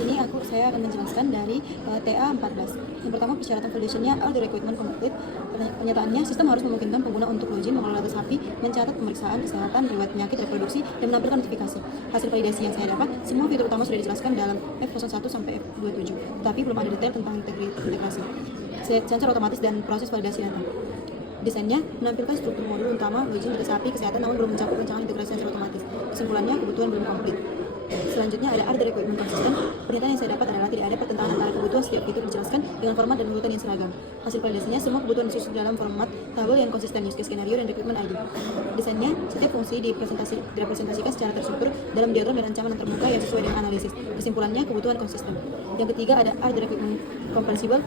sini saya akan menjelaskan dari TA14. Yang pertama, persyaratan validation-nya all the requirement complete. Pernyataannya, sistem harus memungkinkan pengguna untuk login, mengelola data sapi, mencatat pemeriksaan kesehatan, riwayat penyakit reproduksi, dan menampilkan notifikasi. Hasil validasi yang saya dapat, semua fitur utama sudah dijelaskan dalam F01 sampai F27, tetapi belum ada detail tentang integrasi, sensor otomatis, dan proses validasi data. Desainnya menampilkan struktur modul utama, login, data sapi, kesehatan, namun belum mencakup rancangan integrasi sensor otomatis. Kesimpulannya, kebutuhan belum komplit. Selanjutnya ada other requirement konsisten. Pernyataan yang saya dapat adalah tidak ada pertentangan antara kebutuhan setiap fitur dijelaskan dengan format dan urutan yang seragam. Hasil validasinya, semua kebutuhan disusun dalam format tabel yang konsisten, use case scenario, dan requirement ID. Desainnya, setiap fungsi direpresentasikan secara terstruktur dalam diagram dan ancaman antarmuka yang sesuai dengan analisis. Kesimpulannya, kebutuhan konsisten. Yang ketiga ada other requirement comprehensible.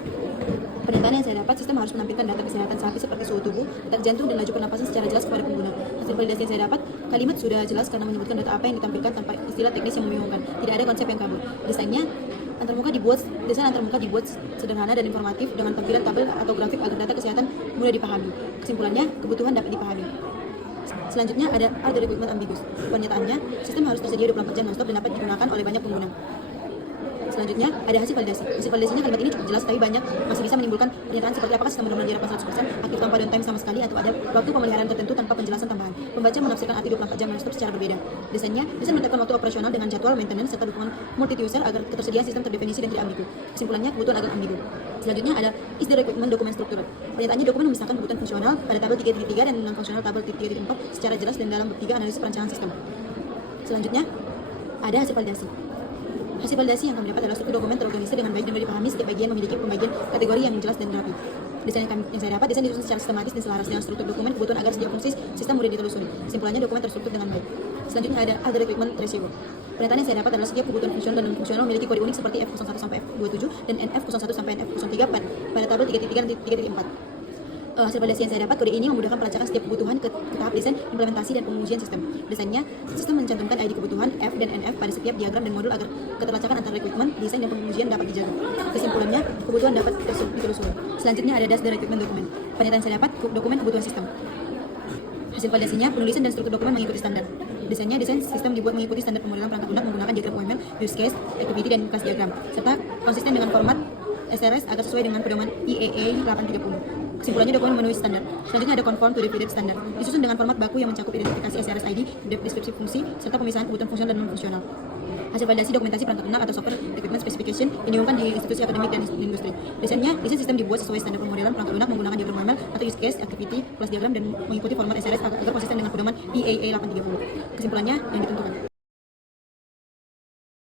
Pernyataan yang saya dapat, sistem harus menampilkan data kesehatan sapi seperti suhu tubuh, detak jantung, dan laju pernapasan secara jelas kepada pengguna. Hasil validasi yang saya dapat, kalimat sudah jelas karena menyebutkan data apa yang ditampilkan tanpa istilah teknis yang membingungkan. Tidak ada konsep yang kabur. Desain antarmuka dibuat sederhana dan informatif dengan tampilan tabel atau grafik agar data kesehatan mudah dipahami. Kesimpulannya, kebutuhan dapat dipahami. Selanjutnya ada other requirement ambiguous. Pernyataannya, sistem harus tersedia 24 jam non-stop dan dapat digunakan oleh banyak pengguna. Selanjutnya ada hasil validasi. Hasil validasinya kalimat ini cukup jelas, tapi masih bisa menimbulkan pernyataan seperti apakah sistem benar-benar diharapkan 100%, aktif tanpa downtime sama sekali, atau ada waktu pemeliharaan tertentu tanpa penjelasan tambahan. Pembaca menafsirkan arti 24 jam non-stop secara berbeda. Desain menetapkan waktu operasional dengan jadwal maintenance serta dukungan multi-user agar ketersediaan sistem terdefinisi dan tidak ambigu. Kesimpulannya, kebutuhan agak ambigu. Selanjutnya ada is the requirement dokumen struktural. Pernyataannya, dokumen memisahkan kebutuhan fungsional pada tabel 3.3 dan non-fungsional tabel 3.4 secara jelas dan dalam bab 3 analisis perancangan sistem. Selanjutnya ada hasil validasi. Hasil validasi yang kami dapat adalah struktur dokumen terorganisir dengan baik dan mudah dipahami. Setiap bagian memiliki pembagian kategori yang jelas dan rapi. Desain yang saya dapat, desain disusun secara sistematis dan selaras dengan struktur dokumen kebutuhan agar setiap fungsi sistem mudah ditelusuri. Kesimpulannya, dokumen terstruktur dengan baik. Selanjutnya ada other requirement ratio. Pernyataan yang saya dapat adalah setiap kebutuhan fungsional dan non-fungsional memiliki kode unik seperti F01 sampai F27 dan NF01 sampai NF03 pada tabel 3.3 dan 3.4. Hasil validasi yang saya dapat, kode ini memudahkan pelacakan setiap kebutuhan ke tahap desain, implementasi, dan pengujian sistem. Desainnya, sistem mencantumkan ID kebutuhan F dan NF pada setiap diagram dan modul agar keterlacakan antara requirement, desain, dan pengujian dapat dijaga. Kesimpulannya, kebutuhan dapat ditelusuri. Selanjutnya ada the requirement dokumen. Pernyataan yang saya dapat, dokumen kebutuhan sistem. Hasil validasinya, penulisan dan struktur dokumen mengikuti standar. Desain sistem dibuat mengikuti standar pemodelan perangkat lunak menggunakan diagram UML, use case, activity, dan kelas diagram, serta konsisten dengan format SRS agar sesuai dengan pedoman IEE 830. Kesimpulannya, dokumen memenuhi standar. Selanjutnya ada conform to defined standard. Disusun dengan format baku yang mencakup identifikasi SRS ID, deskripsi fungsi, serta pemisahan kebutuhan fungsional dan non-fungsional. Hasil validasi dokumentasi perangkat lunak atau software equipment specification yang diumumkan di institusi akademik dan industri. Desain sistem dibuat sesuai standar pemodelan perangkat lunak menggunakan diagram UML atau use case, activity, kelas diagram, dan mengikuti format SRS agar konsisten dengan pedoman IEE 830. Kesimpulannya yang ditentukan.